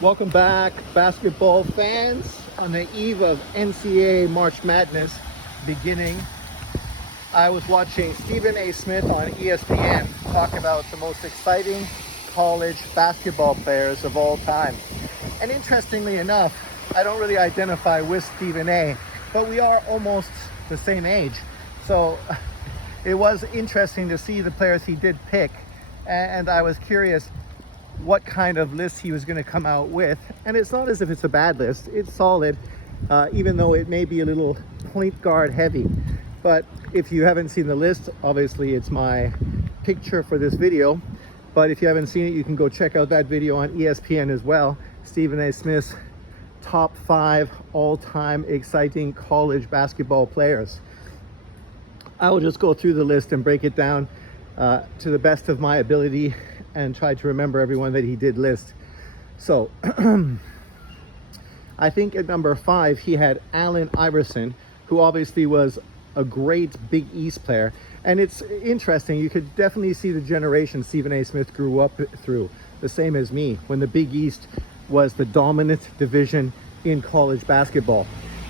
Welcome back, basketball fans. On the eve of NCAA March Madness beginning, I was watching Stephen A. Smith on ESPN talk about the most exciting college basketball players of all time. And interestingly enough, I don't really identify with Stephen A., but we are almost the same age. So it was interesting to see the players he did pick, and I was curious what kind of list he was going to come out with. And it's not as if it's a bad list. It's solid, even though it may be a little point guard heavy. But if you haven't seen the list, obviously it's my picture for this video. But if you haven't seen it, you can go check out that video on ESPN as well. Stephen A. Smith's top 5 all-time exciting college basketball players. I will just go through the list and break it down to the best of my ability and try to remember everyone that he did list. So I think at number 5 he had Allen Iverson, who obviously was a great Big East player. And it's interesting, you could definitely see the generation Stephen A. Smith grew up through, the same as me, when the Big East was the dominant division in college basketball,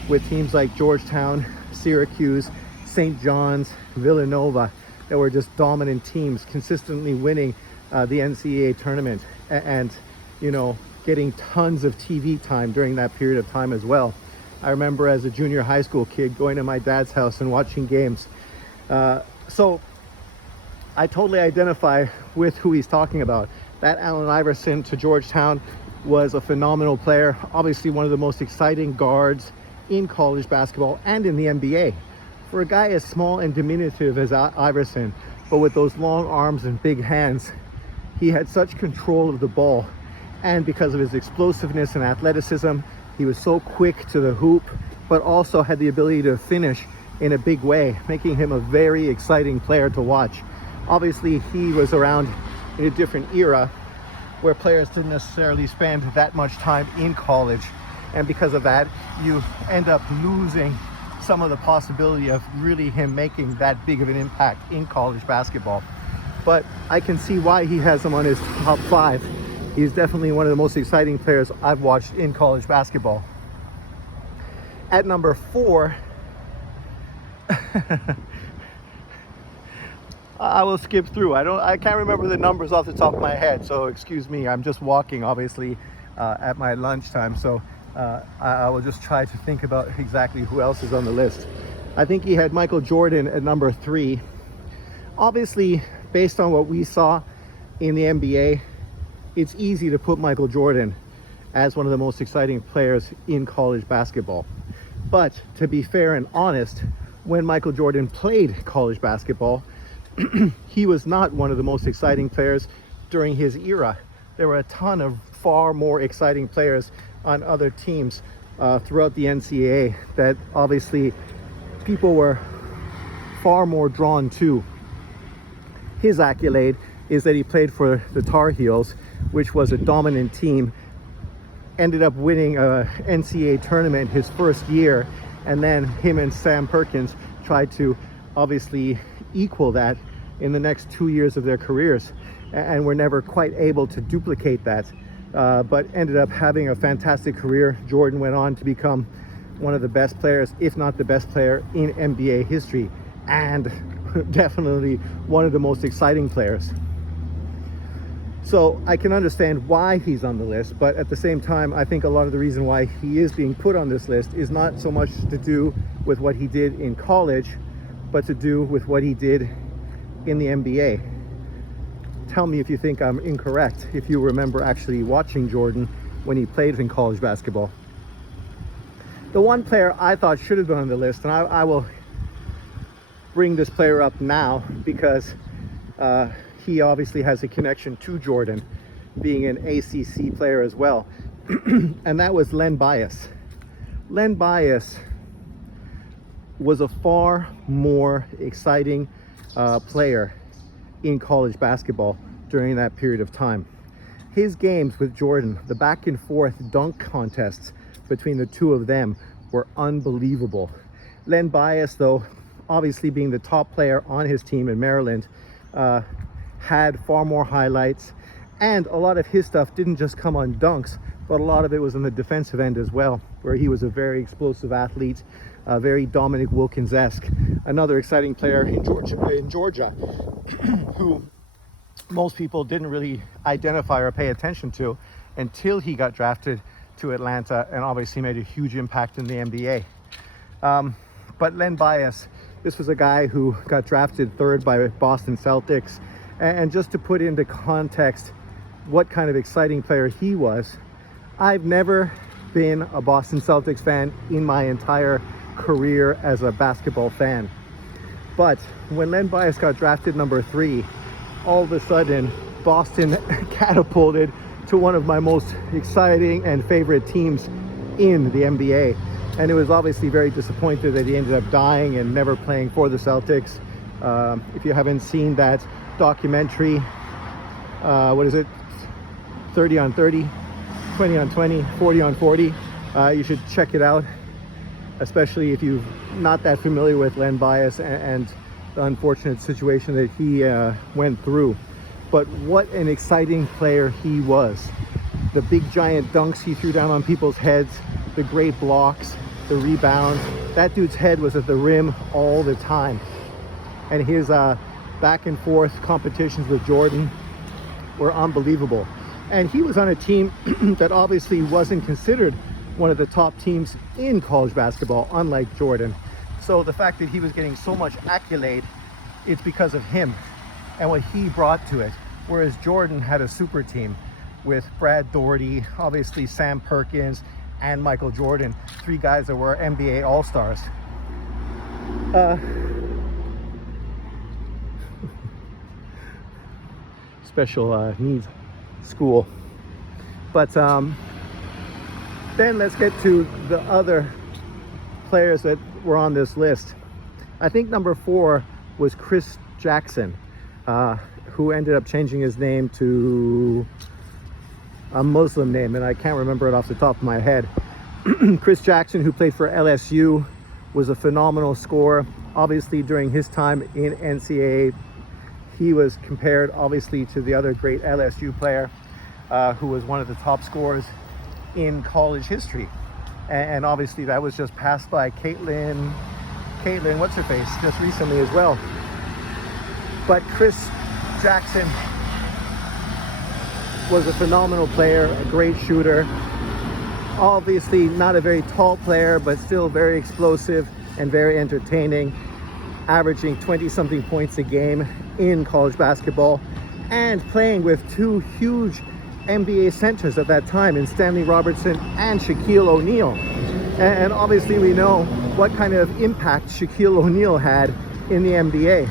with teams like Georgetown, Syracuse, St. John's, Villanova, that were just dominant teams, consistently winning the NCAA tournament and, you know, getting tons of TV time during that period of time as well. I remember as a junior high school kid going to my dad's house and watching games. So I totally identify with who he's talking about. That Allen Iverson to Georgetown was a phenomenal player, obviously one of the most exciting guards in college basketball and in the NBA. For a guy as small and diminutive as Iverson, but with those long arms and big hands, he had such control of the ball. And because of his explosiveness and athleticism, he was so quick to the hoop, but also had the ability to finish in a big way, making him a very exciting player to watch. Obviously, he was around in a different era where players didn't necessarily spend that much time in college. And because of that, you end up losing some of the possibility of really him making that big of an impact in college basketball. But I can see why he has him on his top 5. He's definitely one of the most exciting players I've watched in college basketball. At number 4, I will skip through. I can't remember the numbers off the top of my head, so excuse me. I'm just walking, obviously, at my lunchtime, so I will just try to think about exactly who else is on the list. I think he had Michael Jordan at number 3. Obviously, based on what we saw in the NBA, it's easy to put Michael Jordan as one of the most exciting players in college basketball. But to be fair and honest, when Michael Jordan played college basketball, he was not one of the most exciting players during his era. There were a ton of far more exciting players on other teams throughout the NCAA that obviously people were far more drawn to. His accolade is that he played for the Tar Heels, which was a dominant team, ended up winning a NCAA tournament his first year, and then him and Sam Perkins tried to obviously equal that in the next 2 years of their careers, and were never quite able to duplicate that, but ended up having a fantastic career. Jordan went on to become one of the best players, if not the best player in NBA history, and definitely one of the most exciting players. So I can understand why he's on the list, but at the same time, I think a lot of the reason why he is being put on this list is not so much to do with what he did in college, but to do with what he did in the NBA. Tell me if you think I'm incorrect, if you remember actually watching Jordan when he played in college basketball. The one player I thought should have been on the list, and I will bring this player up now because he obviously has a connection to Jordan, being an ACC player as well, and that was Len Bias. Len Bias was a far more exciting player in college basketball during that period of time. His games with Jordan, the back and forth dunk contests between the two of them were unbelievable. Len Bias, though, obviously being the top player on his team in Maryland, had far more highlights, and a lot of his stuff didn't just come on dunks, but a lot of it was on the defensive end as well, where he was a very explosive athlete, very Dominic Wilkins-esque. Another exciting player in Georgia who most people didn't really identify or pay attention to until he got drafted to Atlanta and obviously made a huge impact in the NBA. But Len Bias, this was a guy who got drafted third by Boston Celtics. And just to put into context what kind of exciting player he was, I've never been a Boston Celtics fan in my entire career as a basketball fan. But when Len Bias got drafted number 3, all of a sudden Boston catapulted to one of my most exciting and favorite teams in the NBA. And it was obviously very disappointed that he ended up dying and never playing for the Celtics. If you haven't seen that documentary, what is it, 30 on 30, 20 on 20, 40 on 40, you should check it out, especially if you're not that familiar with Len Bias and the unfortunate situation that he went through. But what an exciting player he was. The big giant dunks he threw down on people's heads, the great blocks, the rebounds. That dude's head was at the rim all the time. And his back and forth competitions with Jordan were unbelievable. And he was on a team that obviously wasn't considered one of the top teams in college basketball, unlike Jordan. So the fact that he was getting so much accolade, it's because of him and what he brought to it. Whereas Jordan had a super team with Brad Daugherty, obviously Sam Perkins, and Michael Jordan, 3 guys that were NBA All-Stars. Special needs school. But then let's get to the other players that were on this list. I think number 4 was Chris Jackson, who ended up changing his name to a Muslim name, and I can't remember it off the top of my head. Chris Jackson, who played for LSU, was a phenomenal scorer. Obviously, during his time in NCAA, he was compared obviously to the other great LSU player, who was one of the top scorers in college history. And obviously that was just passed by Caitlin, what's her face, just recently as well. But Chris Jackson was a phenomenal player, a great shooter. Obviously not a very tall player, but still very explosive and very entertaining, averaging 20-something points a game in college basketball and playing with 2 huge NBA centers at that time in Stanley Robertson and Shaquille O'Neal. And obviously we know what kind of impact Shaquille O'Neal had in the NBA.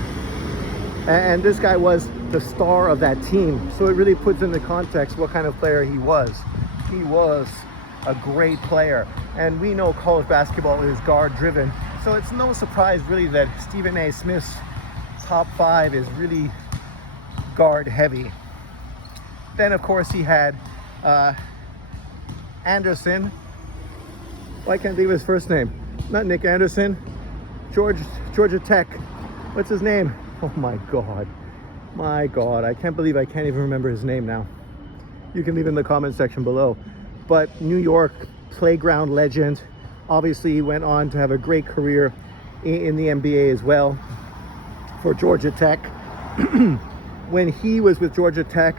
And this guy was the star of that team. So it really puts into context what kind of player he was. He was a great player. And we know college basketball is guard driven. So it's no surprise really that Stephen A. Smith's top 5 is really guard heavy. Then of course he had Anderson. Why can't I think of his first name? Not Nick Anderson. Georgia Tech. What's his name? Oh my God. My God. I can't believe I can't even remember his name now. You can leave in the comment section below. But New York playground legend. Obviously he went on to have a great career in the NBA as well for Georgia Tech. When he was with Georgia Tech,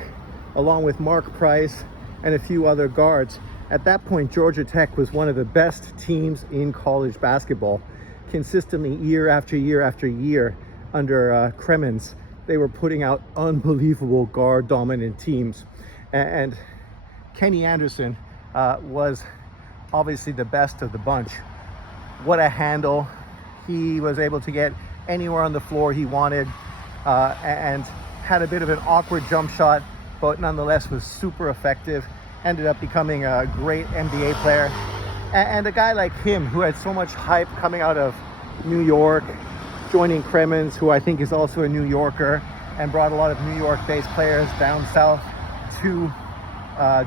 along with Mark Price and a few other guards, at that point Georgia Tech was one of the best teams in college basketball. Consistently year after year after year under Cremins, they were putting out unbelievable guard dominant teams. And Kenny Anderson was obviously the best of the bunch. What a handle. He was able to get anywhere on the floor he wanted, and had a bit of an awkward jump shot, but nonetheless was super effective. Ended up becoming a great NBA player. And a guy like him, who had so much hype coming out of New York, joining Cremins, who I think is also a New Yorker, and brought a lot of New York-based players down south to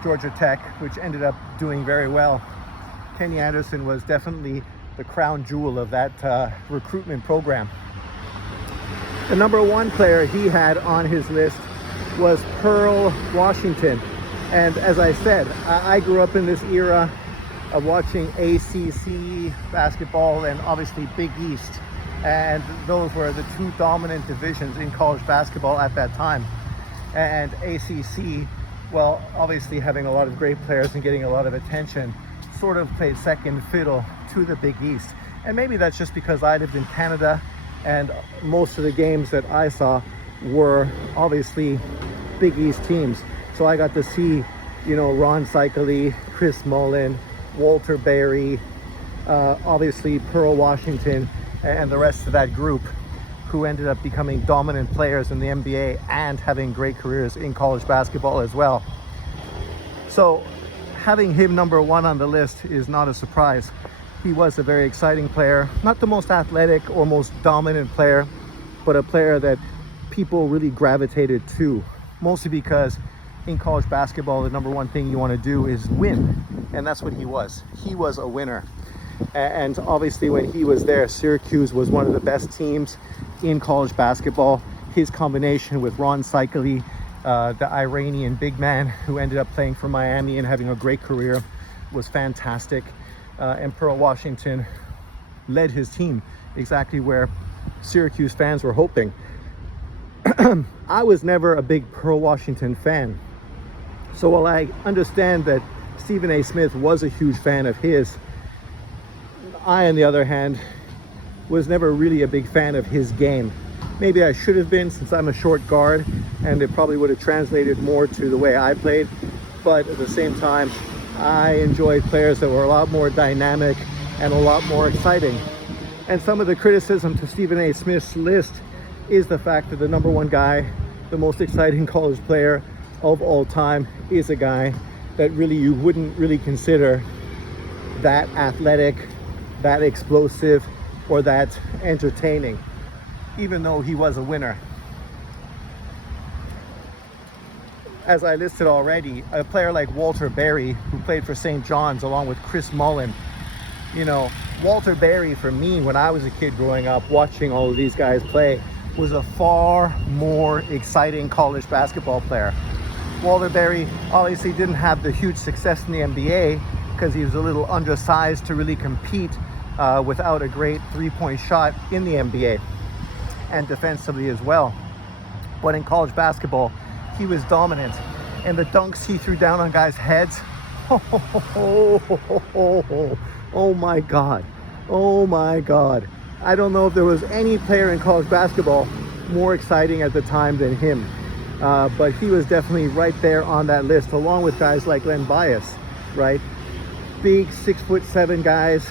Georgia Tech, which ended up doing very well. Kenny Anderson was definitely the crown jewel of that recruitment program. The number 1 player he had on his list was Pearl Washington. And as I said, I grew up in this era of watching ACC basketball and obviously Big East. And those were the two dominant divisions in college basketball at that time. And ACC, well, obviously having a lot of great players and getting a lot of attention, sort of played second fiddle to the Big East. And maybe that's just because I lived in Canada and most of the games that I saw were obviously Big East teams. So I got to see, you know, Ron Seikaly, Chris Mullin, Walter Berry, obviously Pearl Washington, and the rest of that group who ended up becoming dominant players in the NBA and having great careers in college basketball as well. So having him number one on the list is not a surprise. He was a very exciting player, not the most athletic or most dominant player, but a player that people really gravitated to, mostly because in college basketball, the number one thing you want to do is win. And that's what he was. He was a winner. And obviously when he was there, Syracuse was one of the best teams in college basketball. His combination with Ron Seikaly, the Iranian big man who ended up playing for Miami and having a great career, was fantastic. And Pearl Washington led his team exactly where Syracuse fans were hoping. I was never a big Pearl Washington fan. So while I understand that Stephen A. Smith was a huge fan of his, I, on the other hand, was never really a big fan of his game. Maybe I should have been, since I'm a short guard, and it probably would have translated more to the way I played. But at the same time, I enjoyed players that were a lot more dynamic and a lot more exciting. And some of the criticism to Stephen A. Smith's list is the fact that the number one guy, the most exciting college player of all time, is a guy that really you wouldn't really consider that athletic, that explosive, or that entertaining, even though he was a winner. As I listed already, a player like Walter Berry, who played for St. John's along with Chris Mullin, you know, Walter Berry, for me, when I was a kid growing up watching all of these guys play, was a far more exciting college basketball player. Walter Berry obviously didn't have the huge success in the NBA because he was a little undersized to really compete without a great three-point shot in the NBA, and defensively as well. But in college basketball, he was dominant. And the dunks he threw down on guys' heads, oh my God. Oh my God. I don't know if there was any player in college basketball more exciting at the time than him. But he was definitely right there on that list, along with guys like Len Bias, right? Big 6'7" guys,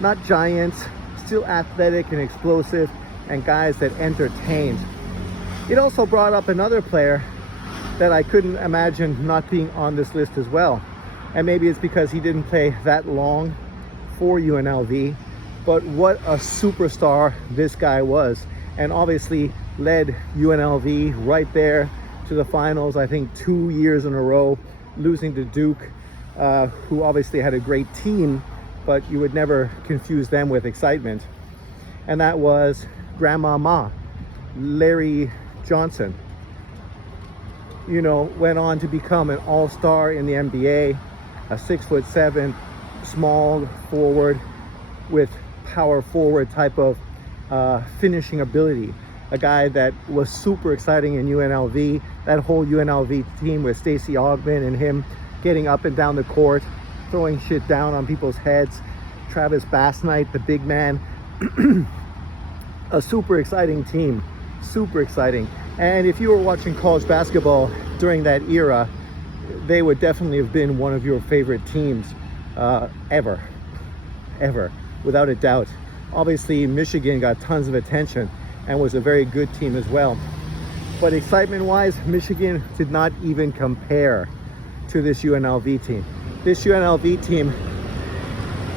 not giants, still athletic and explosive, and guys that entertained. It also brought up another player that I couldn't imagine not being on this list as well. And maybe it's because he didn't play that long for UNLV, but what a superstar this guy was, and obviously led UNLV right there to the finals, I think 2 years in a row, losing to Duke, who obviously had a great team, but you would never confuse them with excitement. And that was Grandmama, Larry Johnson. You know, went on to become an all-star in the NBA, a 6'7" small forward with power forward type of finishing ability. A guy that was super exciting in UNLV. That whole UNLV team with Stacey Augmon and him getting up and down the court, throwing shit down on people's heads. Travis Bassnight, the big man. A super exciting team, super exciting. And if you were watching college basketball during that era, they would definitely have been one of your favorite teams ever, without a doubt. Obviously, Michigan got tons of attention and was a very good team as well. But excitement-wise, Michigan did not even compare to this UNLV team. This UNLV team,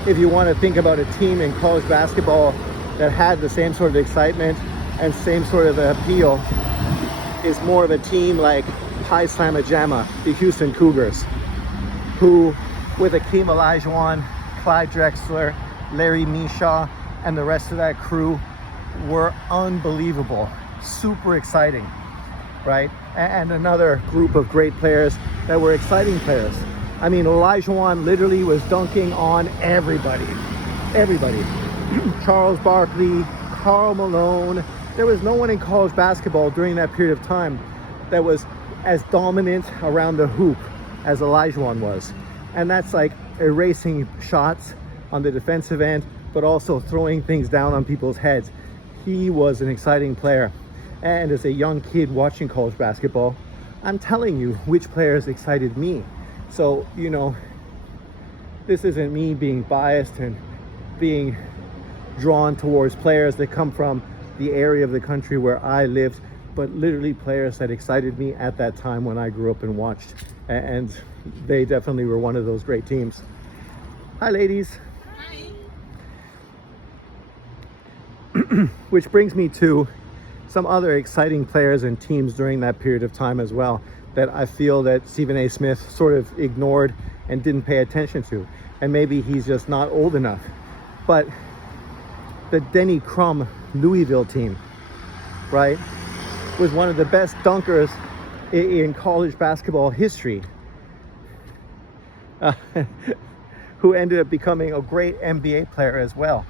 if you want to think about a team in college basketball that had the same sort of excitement and same sort of appeal, is more of a team like Pi Slama Jama, the Houston Cougars, who, with Akeem Olajuwon, Clyde Drexler, Larry Mishaw, and the rest of that crew, were unbelievable, super exciting. right? And another group of great players that were exciting players. I mean, Olajuwon literally was dunking on everybody. Everybody. Charles Barkley, Karl Malone. There was no one in college basketball during that period of time that was as dominant around the hoop as Olajuwon was. And that's like erasing shots on the defensive end, but also throwing things down on people's heads. He was an exciting player. And as a young kid watching college basketball, I'm telling you which players excited me. So, you know, this isn't me being biased and being drawn towards players that come from the area of the country where I lived, but literally players that excited me at that time when I grew up and watched. And they definitely were one of those great teams. Hi, ladies. Hi. Which brings me to some other exciting players and teams during that period of time as well, that I feel that Stephen A. Smith sort of ignored and didn't pay attention to. And maybe he's just not old enough. But the Denny Crum Louisville team, right, was one of the best dunkers in college basketball history, who ended up becoming a great NBA player as well.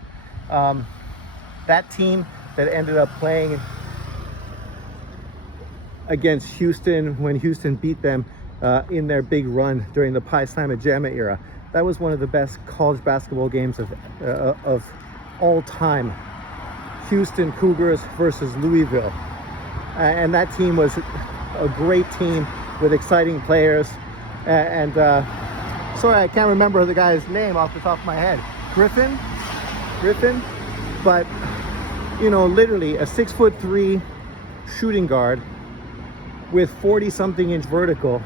That team that ended up playing against Houston when Houston beat them in their big run during the Pi Sigma Gamma era. That was one of the best college basketball games of all time. Houston Cougars versus Louisville. And that team was a great team with exciting players. Sorry, I can't remember the guy's name off the top of my head. Griffin? But, you know, literally a 6'3" shooting guard with 40-something inch vertical,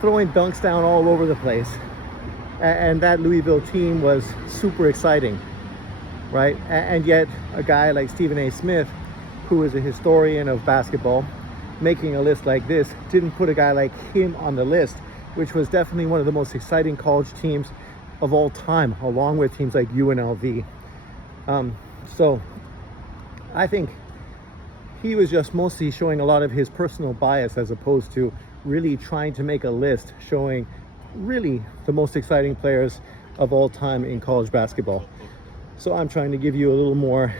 throwing dunks down all over the place. And that Louisville team was super exciting, right? And yet a guy like Stephen A. Smith, who is a historian of basketball, making a list like this, didn't put a guy like him on the list, which was definitely one of the most exciting college teams of all time, along with teams like UNLV. So I think he was just mostly showing a lot of his personal bias as opposed to really trying to make a list showing really the most exciting players of all time in college basketball. So I'm trying to give you a little more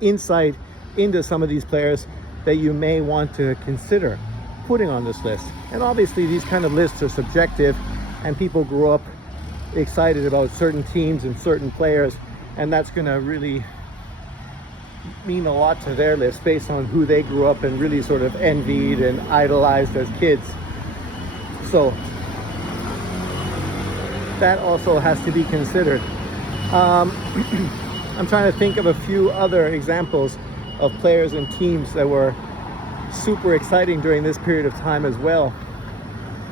insight into some of these players that you may want to consider putting on this list. And obviously these kind of lists are subjective, and people grew up excited about certain teams and certain players, and that's going to really mean a lot to their list based on who they grew up and really sort of envied and idolized as kids. So that also has to be considered. I'm trying to think of a few other examples of players and teams that were super exciting during this period of time as well.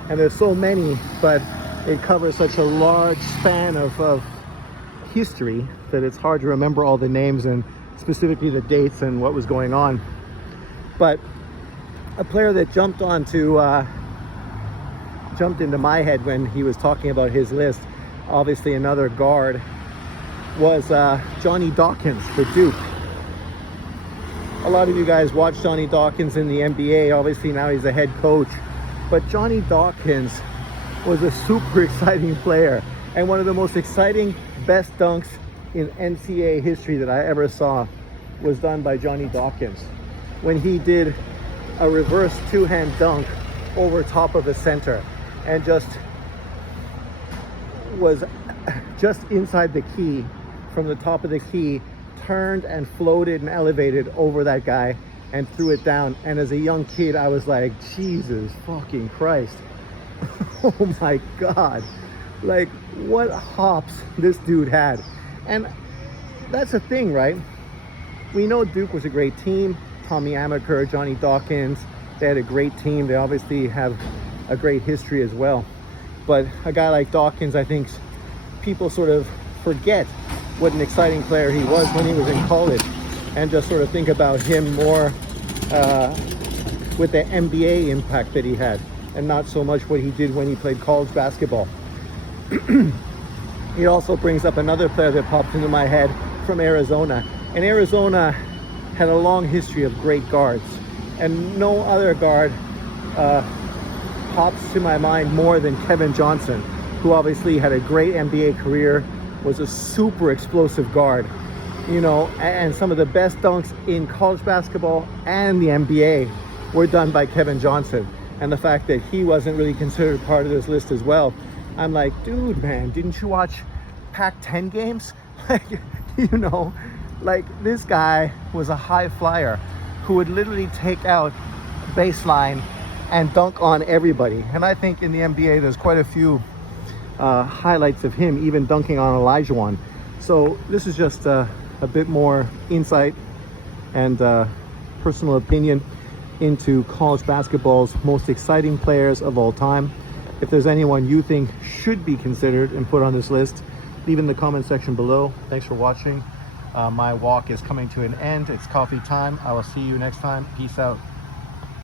And there's so many, but it covers such a large span of history that it's hard to remember all the names and specifically the dates and what was going on. But a player that jumped into my head when he was talking about his list, obviously another guard, was Johnny Dawkins for Duke. A lot of you guys watch Johnny Dawkins in the NBA. Obviously now he's a head coach, but Johnny Dawkins was a super exciting player and one of the most exciting best dunks in NCAA history that I ever saw was done by Johnny Dawkins when he did a reverse two-hand dunk over top of the center and just was just inside the key, from the top of the key, turned and floated and elevated over that guy and threw it down. And as a young kid, I was like, Jesus fucking Christ. Oh my God. Like, what hops this dude had. And that's the thing, right? We know Duke was a great team. Tommy Amaker, Johnny Dawkins, they had a great team. They obviously have a great history as well. But a guy like Dawkins, I think people sort of forget what an exciting player he was when he was in college and just sort of think about him more with the NBA impact that he had and not so much what he did when he played college basketball. It also brings up another player that popped into my head from Arizona. And Arizona had a long history of great guards. And no other guard pops to my mind more than Kevin Johnson, who obviously had a great NBA career, was a super explosive guard, you know, and some of the best dunks in college basketball and the NBA were done by Kevin Johnson. And the fact that he wasn't really considered part of this list as well, I'm like, dude, man, didn't you watch Pac-10 games? Like, you know, like, this guy was a high flyer who would literally take out baseline and dunk on everybody. And I think in the NBA there's quite a few highlights of him even dunking on Olajuwon. So this is just a bit more insight and personal opinion into college basketball's most exciting players of all time. If there's anyone you think should be considered and put on this list, leave in the comment section below. Thanks for watching. My walk is coming to an end. It's coffee time. I will see you next time. Peace out.